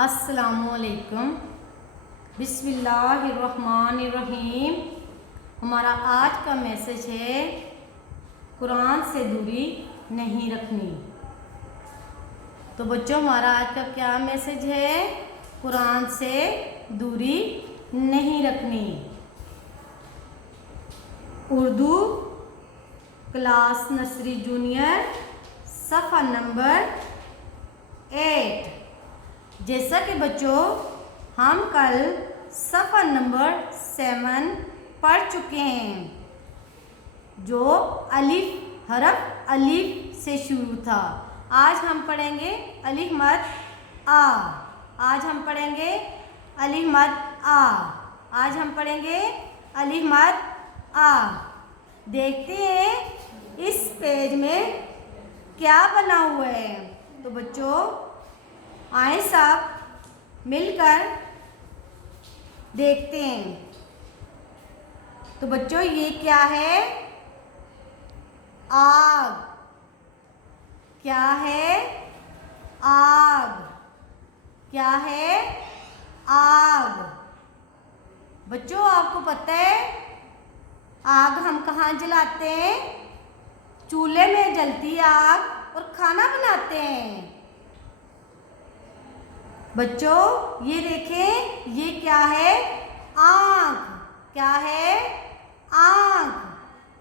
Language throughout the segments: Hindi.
अस्सलामुअलैकुम बिस्मिल्लाहिर्रहमानिर्रहीम। हमारा आज का मैसेज है कुरान से दूरी नहीं रखनी। तो बच्चों, हमारा आज का क्या मैसेज है? कुरान से दूरी नहीं रखनी। उर्दू क्लास नर्सरी जूनियर सफ़ा नंबर 8। जैसा कि बच्चों हम कल सफ़ा नंबर 7 पढ़ चुके हैं, जो हरफ अलिफ से शुरू था। आज हम पढ़ेंगे अलिफ मद आ। आज हम पढ़ेंगे अलिफ मद आ। आज हम पढ़ेंगे अलिफ मद आ। देखते हैं इस पेज में क्या बना हुआ है। तो बच्चों आए सब मिलकर देखते हैं। तो बच्चों ये क्या है? आग। क्या है? आग। क्या है? आग। बच्चों आपको पता है आग हम कहाँ जलाते हैं? चूल्हे में जलती आग और खाना बनाते हैं। बच्चों ये देखें, ये क्या है? आँख। क्या है? आँख।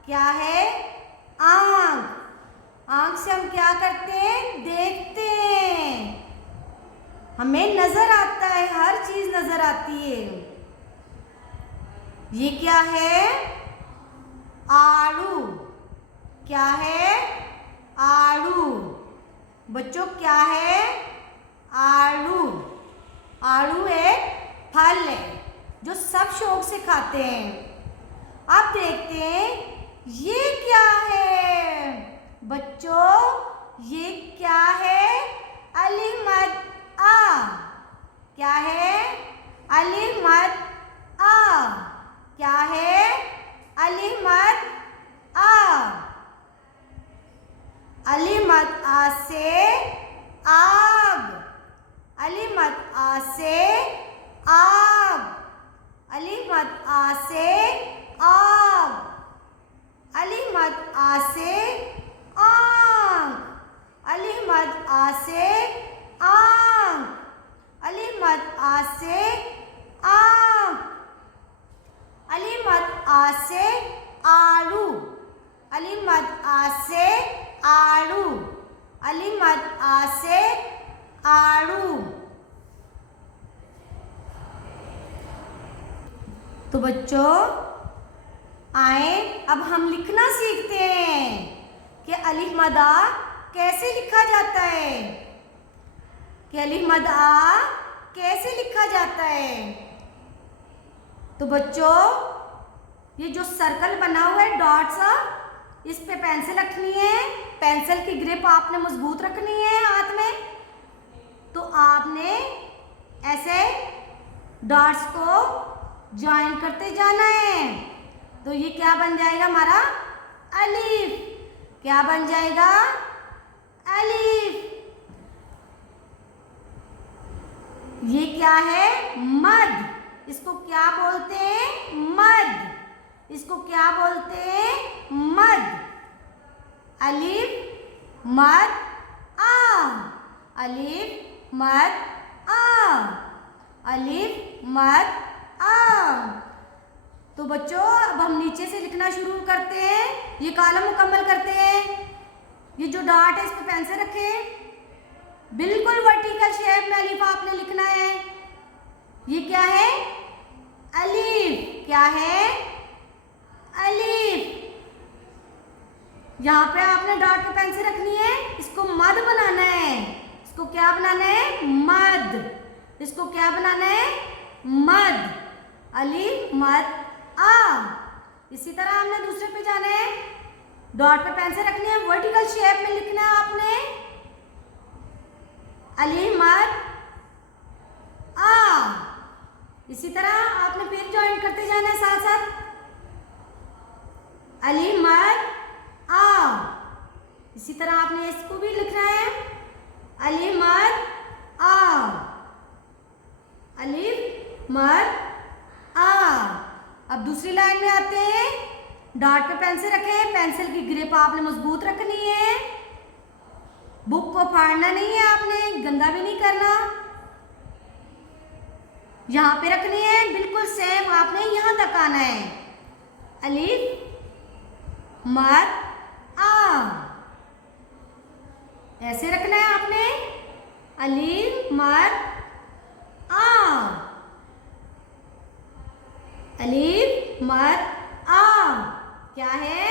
क्या है? आँख। आँख से हम क्या करते हैं? देखते हैं। हमें नजर आता है, हर चीज नजर आती है। ये क्या है? आड़ू। क्या है? आड़ू। बच्चों क्या है? आड़ू। आड़ू एक फल है जो सब शौक से खाते हैं। अब देखते हैं ये क्या है? बच्चों ये क्या है? अलिफ मद आ। क्या है? अलिफ मद आ। क्या है? अलिफ मद आ। अलिफ मद आ से आग। अलिफ मद आ से आग। अलिफ मद आ से आग। अलिफ मद आ से आग। अलिफ मद आ से आग। अलिफ मद आ से आग। अलिफ मद आ से आड़ू। अलिफ मद आ से आड़ू। अलिफ मद आ से आड़ू। तो बच्चों आए अब हम लिखना सीखते हैं कि अलिफ मद आ कैसे लिखा जाता है। कि अलिफ मद आ कैसे लिखा जाता है। तो बच्चों ये जो सर्कल बना हुआ है डॉट्स, इस पे पेंसिल रखनी है। पेंसिल की ग्रिप आपने मजबूत रखनी है हाथ में। तो आपने ऐसे डॉट्स को ज्वाइन करते जाना है। तो ये क्या बन जाएगा? हमारा अलिफ। क्या बन जाएगा? अलिफ। ये क्या है? मद। इसको क्या बोलते हैं? मद। इसको क्या बोलते हैं? मद। अलिफ मद आ। अलिफ मद आ। अलिफ मद आ। तो बच्चों अब हम नीचे से लिखना शुरू करते हैं। ये कॉलम मुकम्मल करते हैं। ये जो डॉट है इस पे पेंसिल रखें। बिल्कुल वर्टिकल शेप में अलिफ आपने लिखना है। ये क्या है? अलिफ। क्या है? अलिफ। यहाँ पे आपने डॉट पे पेंसिल रखनी है। इसको मद बनाना है। इसको क्या बनाना है? मद। इसको क्या बनाना है? मद। अलिफ मद आ। इसी तरह हमने दूसरे पे जाना है। डॉट पे पेंसिल रखनी है, वर्टिकल शेप में लिखना है आपने। अलिफ मद आ। इसी तरह आपने फिर ज्वाइन करते जाना है साथ साथ। अलिफ मद आ। इसी तरह आपने इसको भी लिखना है। अलिफ मद आ। मद आ। अब दूसरी लाइन में आते हैं। डॉट पे पेंसिल रखें। पेंसिल की ग्रिप आपने मजबूत रखनी है। बुक को फाड़ना नहीं है आपने, गंदा भी नहीं करना। यहाँ पे रखनी है, बिल्कुल सेम आपने यहाँ तक आना है। अलिफ मद आ, ऐसे रखना है आपने। अलिफ मद आ, अलिफ मद आ। क्या है,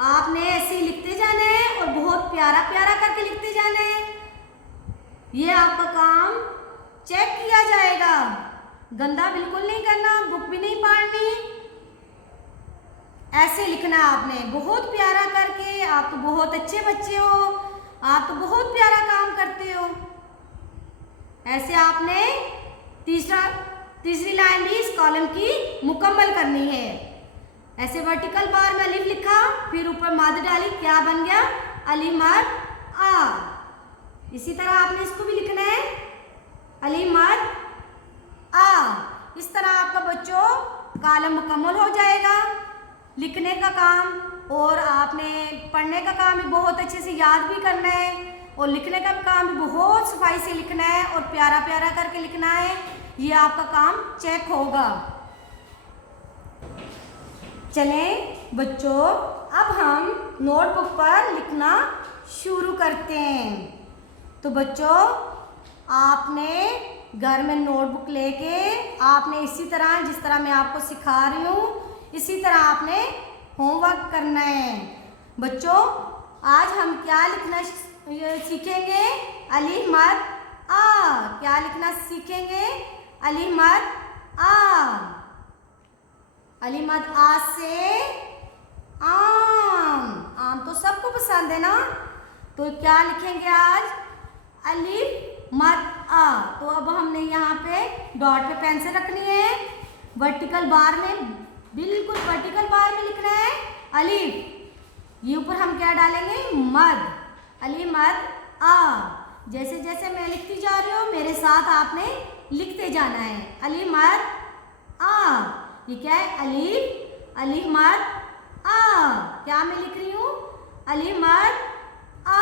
आपने ऐसे लिखते जाना है और बहुत प्यारा प्यारा करके लिखते जाना है। ये आपका काम चेक किया जाएगा, गंदा बिल्कुल नहीं करना, बुक भी नहीं फाड़नी। ऐसे लिखना है आपने, बहुत प्यारा करके। आप तो बहुत अच्छे बच्चे हो, आप तो बहुत प्यारा काम करते हो। ऐसे आपने तीसरी लाइन भी इस कॉलम की मुकम्मल करनी है। ऐसे वर्टिकल बार में अलिफ लिखा, फिर ऊपर मद डाली, क्या बन गया, अलिफ मद आ। इसी तरह आपने इसको भी लिखना है, अलिफ मद आ। इस तरह आपका बच्चों कॉलम मुकम्मल हो जाएगा। लिखने का काम और आपने पढ़ने का काम भी बहुत अच्छे से याद भी करना है, और लिखने का काम भी बहुत सफाई से लिखना है और प्यारा प्यारा करके लिखना है। ये आपका काम चेक होगा। चलें बच्चों, अब हम नोटबुक पर लिखना शुरू करते हैं। तो बच्चों, आपने घर में नोटबुक लेके आपने इसी तरह, जिस तरह मैं आपको सिखा रही हूँ, इसी तरह आपने होमवर्क करना है। बच्चों, आज हम क्या लिखना सीखेंगे, अलिफ मद आ। क्या लिखना सीखेंगे, अलिफ मद आ। अलिफ मद आ से आम। आम तो सबको पसंद है ना, तो क्या लिखेंगे आज, अलिफ मद आ। तो अब हमने यहाँ पे डॉट पे पेंसिल रखनी है, वर्टिकल बार में, बिल्कुल वर्टिकल बार में लिखना है अलिफ। ये ऊपर हम क्या डालेंगे, मद, अलिफ मद आ। जैसे जैसे मैं लिखती जा रही हूँ, मेरे साथ आपने लिखते जाना है, अलिफ मद आ। ये क्या है, अलिफ, अलिफ मद आ। क्या मैं लिख रही हूँ, अलिफ मद आ।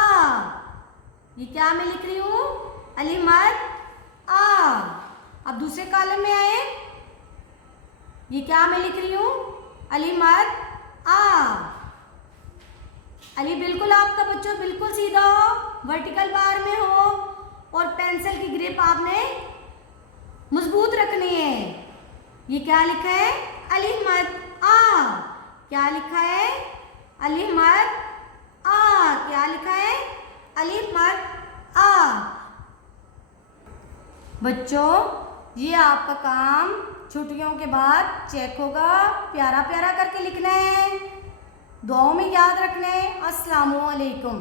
ये क्या मैं लिख रही हूँ, अलिफ मद आ। अब दूसरे कॉलम में आए, ये क्या मैं लिख रही हूँ, अलिफ मद आ। अलिफ बिल्कुल आपका बच्चों बिल्कुल सीधा हो, वर्टिकल बार में हो, और पेंसिल की ग्रिप आपने मजबूत रखनी है। ये क्या लिखा है, अलिफ मद आ। क्या लिखा है, अलिफ मद आ। क्या लिखा है, अलिफ मद आ। बच्चों, ये आपका काम छुट्टियों के बाद चेक होगा। प्यारा प्यारा करके लिखना है, दुआओं में याद रखना है। अस्सलामु अलैकुम।